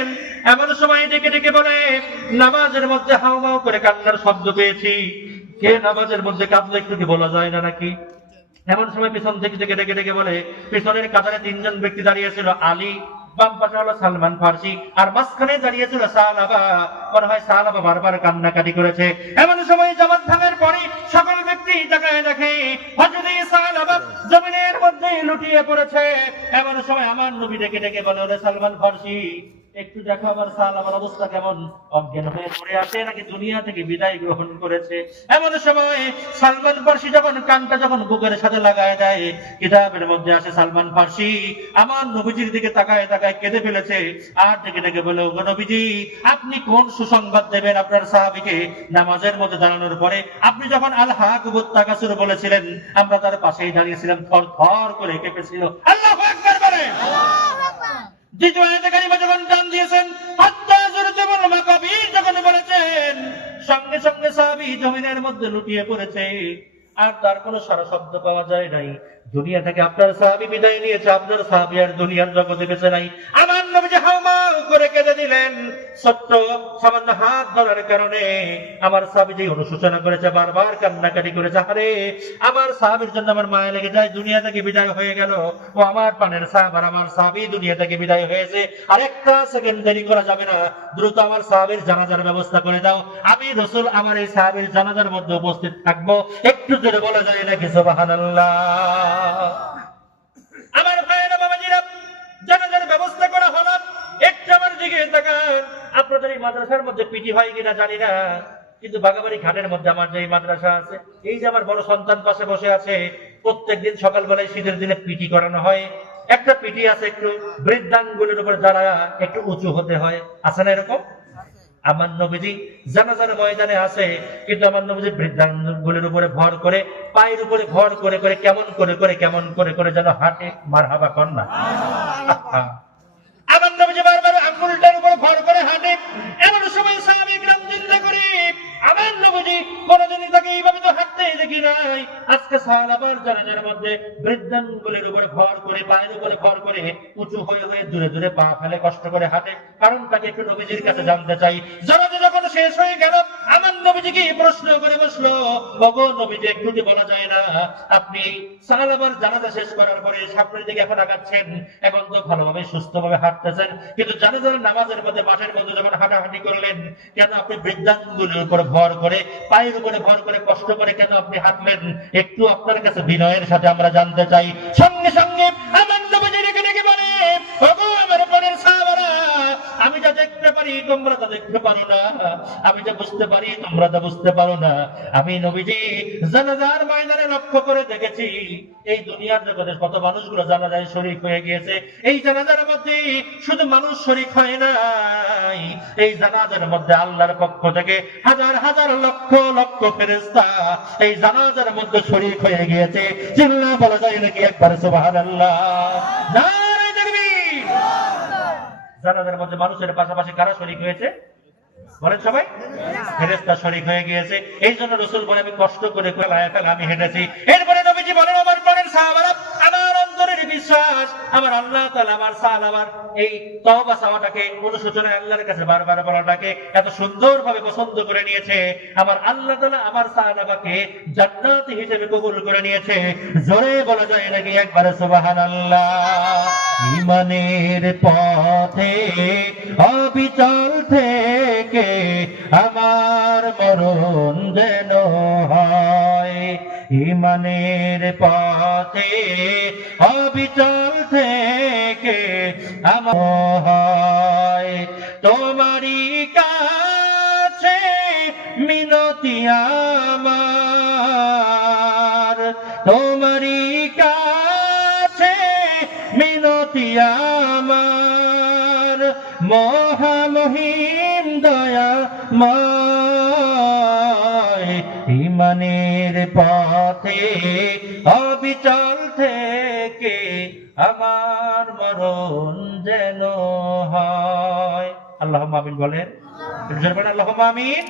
যাচ্ছেন, এমন সময় ডেকে ডেকে বলে, নামাজের মধ্যে হাউমাউ করে কান্নার শব্দ পেয়েছি। কে নামাজের মধ্যে কাঁদলো একটু কি বলা যায় না নাকি? এমন সময় পিছন থেকে ডেকে ডেকে ডেকে বলে, পিছনের কাতারে তিনজন ব্যক্তি দাঁড়িয়েছিল, আলী, বাম পাশে হলো সালমান ফার্সি, আর মাঝখানে দাঁড়িয়েছিল সালাবা। মনে হয় সালাবা বারবার কান্নাকাটি করেছে। এমন সময় জামাত ভাঙার পরে সকল ব্যক্তি তাকায় দেখে হযরত সালাবা জমিনের মধ্যে লুটিয়ে পড়েছে। এমন সময় আমার নবী ডেকে ডেকে বলে, ওরে সালমান ফার্সি, একটু দেখো আমার সালাবার অবস্থা কেমন, অজ্ঞান হয়ে পড়ে আছে নাকি দুনিয়া থেকে বিদায় গ্রহণ করেছে। এমন সময় সালমান ফার্সি যখন কানটা যখন বুকের সাথে লাগায় দেয়, কিতাবের মধ্যে আসে সালমান ফার্সি আমার নবীজির দিকে তাকায় তাকায় কেঁদে ফেলেছে। আর ডেকে ডেকে বলে, ওগো নবীজি, আপনি কোন সুসংবাদ দেবেন আপনার সাহাবীকে? নামাজের মধ্যে দাঁড়ানোর পরে আপনি যখন আল হাকুবুত তাকাসুর বলেছিলেন, আমরা তার পাশেই দাঁড়িয়েছিলাম, থর থর করে কেঁপেছিল। আল্লাহু আকবার বলেন। দ্বিতীয় আয়াতে কারিমা যখন টান দিয়েছেন, হাত্তা যুরজুমুল মাকাবির যখন বলেছেন, সঙ্গে সঙ্গে সাহাবী জমিনের মধ্যে লুটিয়ে পড়েছে। আর তার কোনো সারা শব্দ পাওয়া যায় নাই। দুনিয়া থেকে আপনার সাহাবী বিদায় নিয়েছে, আপনার সাহাবী আর দুনিয়ার জগতে বেঁচে নাই। আমার নবীজি হাউমাউ করে কেঁদে দিলেন। ছোট্ট সামান্য হাত ধরার কারণে আমার সাহাবী যে অনুশোচনা করেছে, বারবার কান্নাকাটি করেছে, আরে আমার সাহাবীর জন্য আমার মায়া লেগে যায়, দুনিয়া থেকে বিদায় হয়ে গেল। ও আমার প্রাণের সাহাবা, আমার সাহাবী দুনিয়া থেকে বিদায় হয়েছে, আর একটা সেকেন্ড দেরি করা যাবে না, দ্রুত আমার সাহাবীর জানাজার ব্যবস্থা করে দাও। আমি রাসূল আমার এই সাহাবীর জানাজার মধ্যে উপস্থিত থাকবো। একটু জোরে বলা যায় নাকি সুবহানাল্লাহ? আমার ভাইয়েরা, বাবাজিরা, জানাজার ব্যবস্থা করা হলো। একটু আমার দিকে তাকান। আপনাদের এই মাদ্রাসার মধ্যে পিটি হয় কিনা জানি না, কিন্তু বাগাবাড়ি ঘাটের মধ্যে আমার যে মাদ্রাসা আছে, এই যে আমার বড় সন্তান পাশে বসে আছে, প্রত্যেকদিন সকালবেলায় শীতের দিনে পিটি করানো হয়। একটা পিটি আছে একটু বৃদ্ধাঙ্গুলের উপর যারা একটু উঁচু হতে হয়, আছে না এরকম? আমার নবীজি জানাজার ময়দানে আছে, কিন্তু আমার নবীজি বৃদ্ধাঙ্গুলের উপরে ভর করে, পায়ের উপরে ভর করে করে কেমন করে যেন হাঁটে। মারহাবা কর না। আমার নবীজি বারবার আঙ্গুলটার উপর ভর করে হাঁটে। এমন সময় সাহাবী কিরাম চিন্তা করে, আমার নবীজি কোনদিনই তাকে এইভাবে তো হাঁটতে দেখি নাই। আজকে সাহাবার জানাজার মধ্যে বৃদ্ধাঙ্গুলের উপরে ভর করে, পায়ের উপরে ভর করে, উঁচু হয়ে হয়ে দূরে দূরে পা ফেলে কষ্ট করে হাঁটে। কারণ তাকে একটু নবীজির কাছে জানতে চাই। জানাজা যখন শেষ হয়ে গেল, আমার নবীজিকে প্রশ্ন করে বসলো, ওগো নবীজি, একটু কি বলা যায় না, আপনি সাহাবার জানাজা শেষ করার পরে সামনের দিকে এখন আগাচ্ছেন, এখন তো ভালোভাবে সুস্থভাবে হাঁটতেছেন, কিন্তু জানাজার নামাজের মধ্যে মাঠের মধ্যে যখন হাঁটাহাঁটি করলেন, কেন আপনি বৃদ্ধাঙ্গুলের উপর ভর করে, পায়ের উপরে ভর করে কষ্ট করে কেন আপনি হাঁটলেন? একটু আপনার কাছে বিনয়ের সাথে আমরা জানতে চাই। সঙ্গে সঙ্গে আমার নবীজি রেখে রেখে বলে, ওগো আমার প্রাণের সাহাবারা, আমি যা দেখতে পারি তোমরা তা দেখতে পারো না, আমি যা বুঝতে পারি তোমরা তা বুঝতে পারো না। আমি নবীজি জানাজার ময়দানে লক্ষ্য করে দেখেছি, এই দুনিয়ার জগতে কত মানুষগুলো জানাজায় শরীক হয়ে গিয়েছে। এই জানাজার মধ্যে শুধু মানুষ শরীক হয় নাই, এই জানাজার মধ্যে আল্লাহর পক্ষ থেকে হাজার হাজার লক্ষ লক্ষ ফেরেশতা এই জানাজার মধ্যে শরীক হয়ে গিয়েছে। চিল্লা বলা যায় নাকি একবার সুবহানাল্লাহ? নারে তাকবীর! জানাজার মধ্যে মানুষের পাশাপাশি কারা শরীক হয়েছে বলেন সবাই? ফেরেশতা শরীক হয়ে গিয়েছে। এই জন্য রাসূল বলে, আমি কষ্ট করে আমি হেঁটেছি। এরপরে নবীজি বলেন, আমার প্রাণের সাহাবারা, আমার অন্তরের বিশ্বাস, আমার আল্লাহ তাআলা আমার সাহাবার এই তওবা চাওয়াটাকে, অনুশোচনায় আল্লাহর কাছে বারবার বলাটাকে এত সুন্দরভাবে পছন্দ করে নিয়েছে। আমার আল্লাহ তাআলা আমার সাহাবাকে জান্নাতি হিসেবে কবুল করে নিয়েছে। জোরে বলা যায় নাকি একবার সুবহানাল্লাহ? ঈমানের পথে অবিচল থেকে আমার মরণ যেন হয়, ঈমানের পথে অবিচল থেকে আমার হয়, তোমারই কাছে মিনতি আমার, তোমারই কাছে মিনতি আমার, মহামহিম দয়াময়, ঈমানের পথে অবিচল থেকে আমার মরণ যেন হয়। আল্লাহুম্মা আমিন বলেন। আল্লাহুম্মা আমিন।